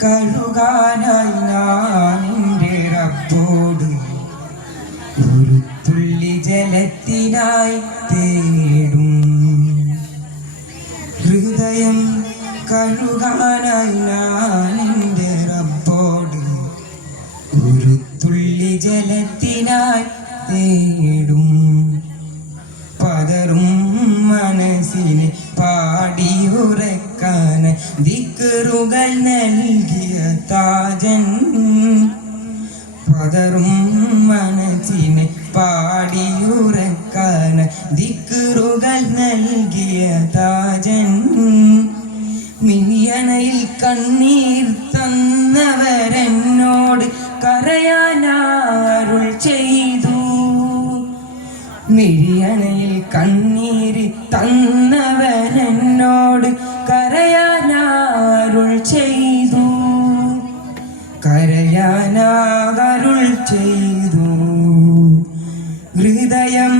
കഴുകാനായി ഞാൻ എൻ്റെ റബ്ബോട് ഒരു തുള്ളി ജലത്തിനായി തേടും. ഹൃദയം കഴുകാനായി ഞാൻ എൻ്റെ റബ്ബോട് ഒരു തുള്ളി ജലത്തിനായി തേടും. പതറും മനസ്സിനെ പാടിയുറക്കാൻ ദിക്റുകൾ നൽകിയ താജൻ. പതറും മനസ്സിനെ പാടിയുറക്കാൻ ദിക്റുകൾ നൽകിയ താജൻ. മിനിയണയിൽ കണ്ണീർ തന്നവരെന്നോട് കരയാനാരുൾ ചെയ്തു. മിഴിയണയിൽ കണ്ണീര് തന്നവരെന്നോട് കരയാനാരുൾ ചെയ്തു. കരയാനാരുൾ ചെയ്തു. ഹൃദയം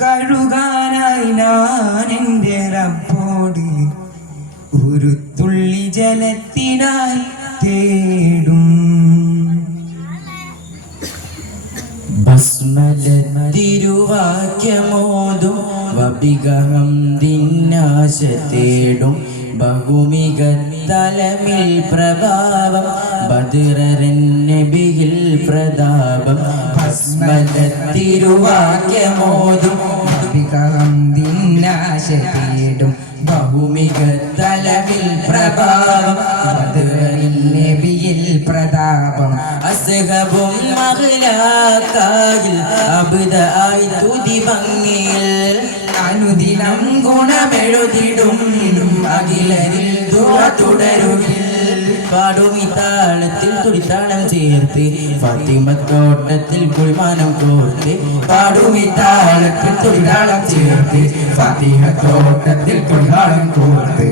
കഴുകാനായി ഞാൻ എൻ്റെ റബ്ബോട് ഒരു തുള്ളി ജലത്തിനായി തേടും. തിരുവാക്യമോതും വബികഹം ദിന്നാശ തേടും. ബഹുമിക തലമിൽ പ്രഭാവം ബദ്റരന്നബിയിൽ പ്രതാപം. തിരുവാക്യമോതും വബികഹം ദിന്നാശ തേടും. ബഹുമിക തലമിൽ പ്രഭാവം ബദ്റരന്നബിയിൽ പ്രതാപം. അസ്ഹബും മഗ്ലാകായിൽ അബ്ദായി തുതി ഭംഗിയിൽ അനുദിനം ഗുണമെഴുതിടും അഖിലരിൽ ദുആ തുടരുകിൽ. പാടും ഈ താളത്തിൽ തുടിത്താളം ചേർത്ത് ഫാത്തിമത്തോട്ടത്തിൽ കുളിമാനം കോർത്ത്. പാടും ഈ താളത്തിൽ തുടിതാളം ചേർത്ത് ഫാത്തിമത്തോട്ടത്തിൽ കുളിമാനം കോർത്ത്.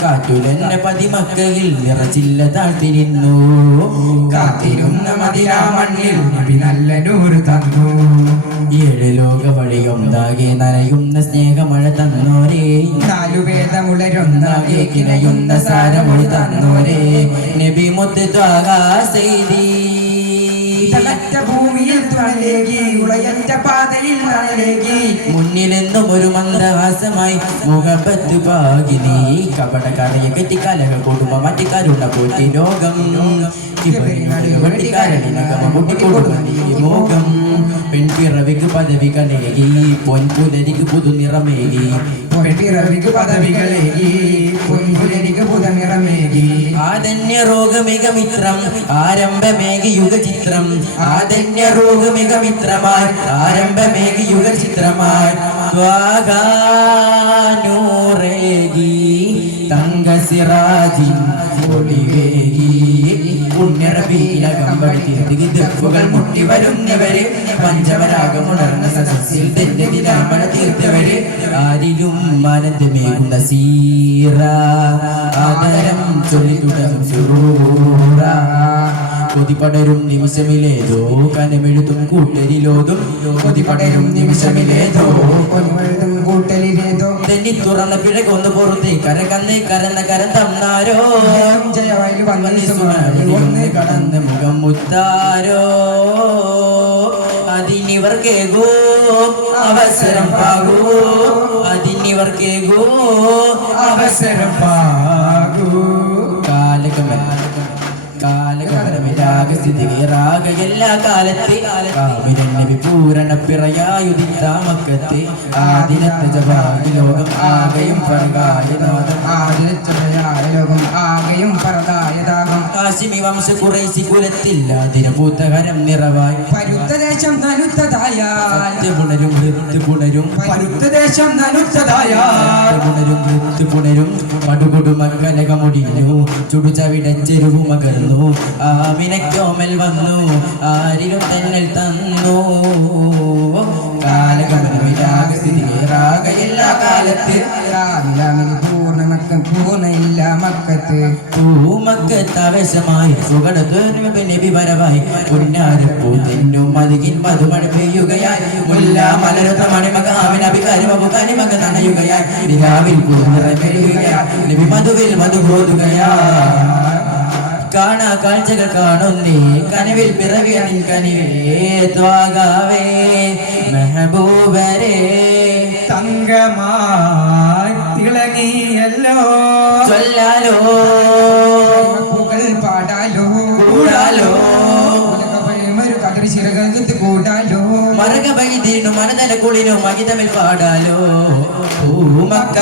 കാറ്റുലെന്നെ പതിമക്കയിൽ നിറച്ചില്ല താഴ്ത്തിരുന്നു. കാത്തിരുന്ന മദിനാ മണ്ണിൽ നബി നല്ല നൂറ് തന്നു. 7 ലോക വഴിയൊന്നാകെ നനയുന്ന സ്നേഹമഴ തന്നോരേ. 4 വേദമുളരൊന്നാകെ കിണയുന്ന സാരമൊഴി തന്നോരേ. നബി മുത്ത് ത്വാഹാ സയ്യിദി ഭൂമിയിൽ തണലേകി ഉളയറ്റ പാതയിൽ തണലേകി. മുന്നിലെന്നും ഒരു മന്ദഹാസമായി മുഹബത്ത് ഭാഗിനി. കപട കറയെ കെട്ടി കലകൾ കൊടുമ മറ്റു കരുണ പോറ്റി ലോകം. മോകം പെൺപിറവിക്ക് പദവികളേകി പൊൻപുലരിക്ക് പുതുനിറമേകി. പെൺപിറവിക്ക് പദവികളേകി പൊൻപുലരിക്ക് പുതുനിറമേകി. ആദന്യ രോഗമികമിത്രം ആരംഭമേകി യുഗചിത്രം. ആദന്യ രോഗമികമിത്രമായി ആരംഭമേകി യുഗചിത്രമായി. ത്വാഗാനൂറേകി തങ്കസിറാജിൻ ഒളിവേകി. പുണ്യറബിയിലകമ്പടികൾ മുട്ടി വരുന്നവര് പഞ്ചവരാഗമുണർന്ന സദസ്സിൽ തന്റെ ദിനാമഴ തീർത്തവര്. ആരിലും ആനന്ദമേകുന്ന സീറ ആദരം ചൊല്ലി തുടരും സുറൂറ. കൊതിപടരും നിമിഷമിലേതോ കനമെഴുതും കൂട്ടരിലോതും. കൊതിപടരും നിമിഷമിലേതോ കൊതിപടരും കൂട്ടരിലേതോ. തെന്നി തുറന്ന പിഴകൊന്ന് പുറത്തെ കരകന്നേ കരന്ന കരം തന്നാരോ. ജയവയൽ വന്ന് കടന്ന് മുഖം മുത്താരോ. അതിനിവർ കേകോ അവസരം പാകൂ. അതിനിവർ കേകോ അവസരം പാകൂ. കാലകമരമിരാഗസ്ഥിതിരാഗ എല്ലാ കാലത്തെ കാമിരന്നബി പൂരണ പിറയായുദിത്താമക്കത്തെ. ആദിനത്തെ ജപായി ലോകം ആകെയും പറകായനാദം. ആദിനത്തയായ ലോകം ആകെയും പറകായതാകം. കാശിമി വംശ കുറേശി കുലത്തിൽ അതിന് പൂത്തകരം നിറവായി. പരുത്തദേശം നനുത്തതായ പുണരും വൃത്ത് പുണരും. പരുത്തദേശം നനുത്തതായ പുണരും വൃത്ത് പുണരും. പടുകൊടുമക്കലകമൊടിഞ്ഞു ചുടുചവിടച്ചെരുവു മകർന്നു. ആമിനക്കോമൽ വന്നു ആരിലും തന്നൽ തന്നു. കാലകമരമിരാഗസ്ഥിതിരാഗ എല്ലാ കാലത്ത് പൂർണ്ണ പൂർണ്ണയില്ല മക്കത്ത്. മക്കത്ത് പൂമക്കത്താവേശമായി നബി വരവായി പുന്നാരപ്പൂ തിന്നും മതികിൻ മധുമണി പെയ്യുകയായി മുല്ല മലരുത്ത മണിമക ആമിനബികാരിമക നനയുകയായി നിലാവിൽ കുളിർമെഴുകയായി നബി മധുവിൽ മധുബോധുകയായി കാണാ കാഴ്ചകൾ കാണുന്നേ കനവിൽ പിറവിയ നിൻ കനിവേ ത്വാഗാവേ മെഹബൂബരേ തങ്കമായി തിളങ്ങിയല്ലോ ചൊല്ലാലോ പൂക്കൾ പാടാലോ കൂടാലോ ഒരു കടൽ ചിറകത്ത് കൂടാലോ മറക വൈതിരുന്നു മനതല കുളിരോ മകിതമിൽ പാടാലോ പൂമക്ക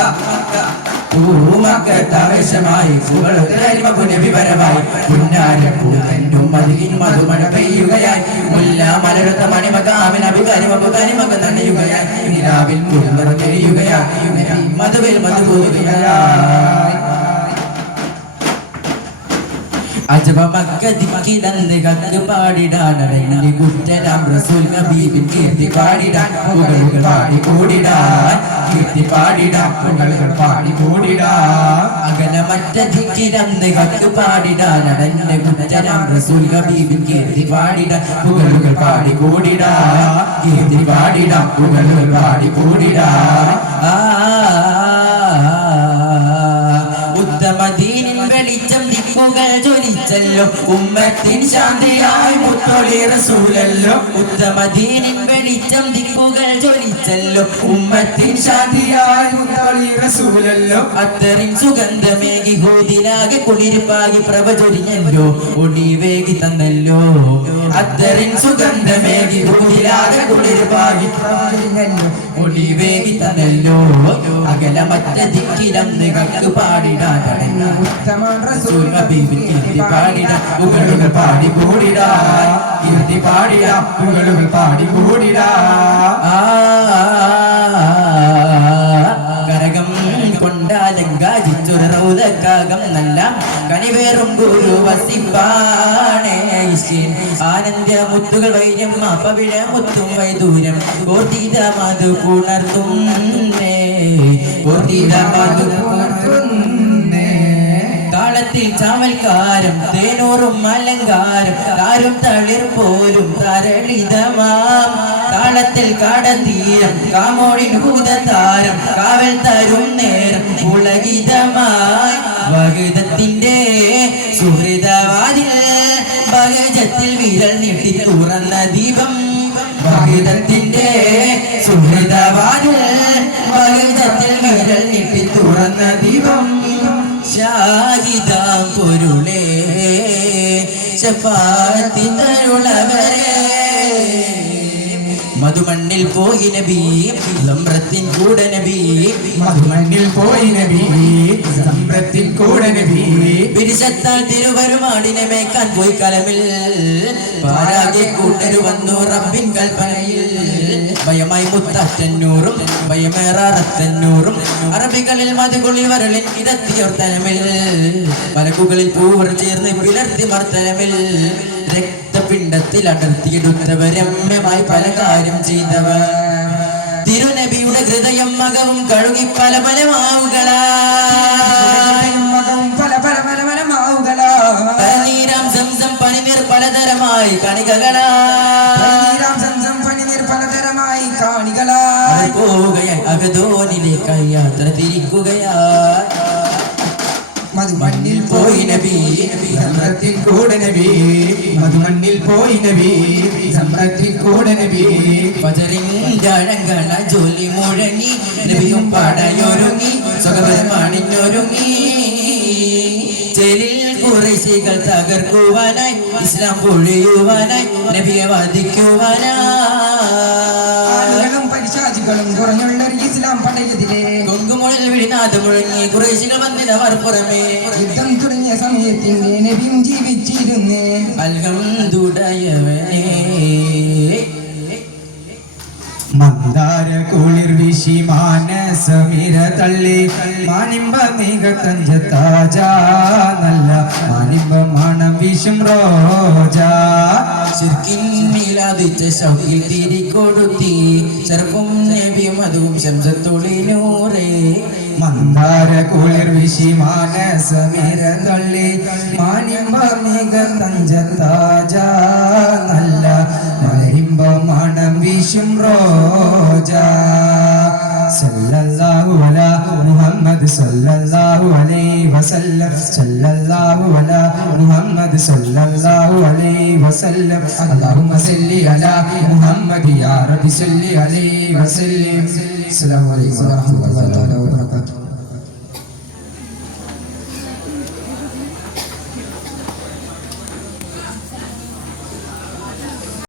പൂമക്കത്താവേശമായി വിവരമായി പുന്നാരപ്പൂന്നും മതികിൻ മധുമഴ പെയ്യുകയായി മുല്ല മലരുത്ത മണിമക ആമിനബികാരിമക നനയുകയായി നിലാവിൽ കുളിർ തെളിയുകയായി മധുവിൽ മധുപോകുകയായി അജബ മക്ക ദിക്കിടന്ന് കക്ക് പാടിടാൻ കുറ്റരാം റസൂൽ ഹബീബിൻ കീർത്തി പാടിടാൻ പുകളുകൾ പാടി കൂടിടാൻ കീർത്തി പാടിടാൻ പുകളുകൾ പാടി കൂടിടാൻ അകലമറ്റ ദിക്കിടന്ന് കക്ക് പാടിടാൻ അടഞ്ഞ കുറ്റരാം റസൂൽ ഹബീബിൻ കീർത്തി പാടിടാൻ പുകളുകൾ പാടി കൂടിടാൻ കീർത്തി പാടിടാൻ പുകളുകൾ പാടി കൂടിടാൻ ഉത്തമദീനിൻ വെളിച്ചം ദിക്കുകൾ ജ്വലിച്ചല്ലോ ഉമ്മത്തിൻ ശാന്തിയായി മുത്തൊളി റസൂലല്ലോ ഉത്തമദീനിൻ വെളിച്ചം ദിക്കുകൾ ജ്വലിച്ചല്ലോ ഉമ്മത്തിൻ ശാന്തിയായി മുത്തൊളി റസൂലല്ലോ അത്തറിൻ സുഗന്ധമേകി ഹൂദിലാകെ കുളിരിപ്പാകി പ്രഭ ചൊരിഞ്ഞല്ലോ ഒളിവേകി തന്നല്ലോ അത്തറിൻ സുഗന്ധമേകി ഹൂദിലാകെ കുളിരിപ്പാകി പ്രഭ ചൊരിഞ്ഞല്ലോ ഒളിവേകി തന്നല്ലോ അകലമറ്റ ദിക്കിലം നിങ്ങൾക്ക് പാടിടാൻ റസൂൽ ഹബീബിൻ കീർത്തി പാടിടാൻ പുകളുകൾ പാടി കൂടിടാൻ കീർത്തി പാടിടാൻ പുകളുകൾ പാടി കൂടിടാൻ കരകം കൊണ്ടാലങ്കാജിച്ചൊരു റൗദക്കാകം നല്ല കനിവേറും ഗുരു വസിപ്പാണേ ആനന്ദ മുത്തുകൾ വൈര്യം പവിഴ മുത്തും വൈദൂരം കോർത്തിത മധു പുണർത്തുന്നേ കോർത്തിത മധു പുണർത്തുന്നേ താളത്തിൽ ചാമൽക്കാരം തേനൂറും അലങ്കാരം താരും തളിർ പോലും തരളിതമാം താളത്തിൽ കാടത്തീരം കാമോടിൻ ഭൂതതാരം കാവൽ തരും നേരം ഉലകിതമായി ഭഗതത്തിന്റെ സുഹൃതവാതിൽ ഭഗജത്തിൽ വിരൽ നീട്ടി തുറന്ന ദീപം ഭഗതത്തിന്റെ സുഹൃതവാതിൽ ഭഗജത്തിൽ വിരൽ നീട്ടി തുറന്ന ദീപം ഷാഹിദാം പൊരുളേ ശഫാഅത്തി തരുളവരേ മധുമണ്ണിൽ പോയി നബി സമ്രത്തിൻ കൂടെ നബി മധുമണ്ണിൽ പോയി നബി സമ്രത്തിൻ കൂടെ നബി പിരിശത്താൽ തിരുവരുമാടിനെ മേക്കാൻ പോയി കലമിൽ പാരാകെ കൂട്ടരു വന്നു റബ്ബിൻ കൽപ്പനയിൽ ഭയമായി മുത്തന്നൂറും ഭയമേറാറത്തന്നൂറും അറബികളിൽ മധുകുളിൽ വരളിൻ ഇടത്തിയോർത്തനമിൽ മലക്കുകളിൽ പൂവർ ചേർന്ന് പിളർത്തി മർത്തനമിൽ രക്തപിണ്ഡത്തിൽ അടർത്തിയെടുത്തവർ രമ്യമായി പല കാര്യം ചെയ്തവർ തിരുനബിയുടെ ഹൃദയം മകവും കഴുകി പല പലമാവുകളീരാം സംസം പനിനീർ പലതരമായി പലതരമായി കാണികളായി പോവുകയായി അകതോനിലേക്കായി യാത്ര തിരിക്കുകയായി മധുമണ്ണിൽ പോയി നബി സമ്രത്തിൻ കൂടെ നബി മധുമണ്ണിൽ പോയി നബി സമ്രത്തിൻ കൂടെ നബി പചരിഞ്ചഴങ്കണ ജോലി മുഴങ്ങി നബിയും പാടയൊരുങ്ങി സുഖപരമാണിഞ്ഞൊരുങ്ങി ചെലിൽ ഖുറൈശികൾ തകർക്കുവാനായി ഇസ്ലാം പൊഴിയുവാനായി നബിയെ വധിക്കുവാനായി പരിശാചികളും കുറഞ്ഞുള്ള ഇസ്ലാം പടയതിലെ കൊങ്കുമുഴൽ വിടിനാഥ് മുഴങ്ങി ഖുറൈശികൾ വന്നിതവർ പുറമേ യുദ്ധം തുടങ്ങിയ സമയത്തിന്റെ നബിയും ജീവിച്ചിരുന്നേ അൽഹംദുലില്ലാഹ് മന്ദാര കുളിർ വിശി മാനസമിര തള്ളി മാനിമ്പ മികത്തഞ്ച താജ നല്ല മാനിമ്പ മണം വിഷും റോജ ശിർക്കിൻ മീലാദിച്ച ശൗക്കിൽ തിരികൊടുത്തി ചെറുപ്പം നബി മധുവും ശംസത്തുളി നൂറേ മന്ദാര കുളിർ വിശി മാനസമിര തള്ളി മാനിമ്പ മിക തഞ്ചത്താജ നല്ല മലരിമ്പ മണം വീശും റോജ സല്ലല്ലാഹു അലാ മുഹമ്മദ് സല്ലല്ലാഹു അലൈഹി വസല്ലം സല്ലല്ലാഹു അലാ മുഹമ്മദ് സല്ലല്ലാഹു അലൈഹി വസല്ലം അല്ലാഹുമ്മ സല്ലി അലാ മുഹമ്മദ് യാ റബ്ബി സല്ലി അലൈഹി വസല്ലം അസ്സലാമു അലൈക്കും വറഹ്മത്തുള്ളാഹി വബറകാതുഹു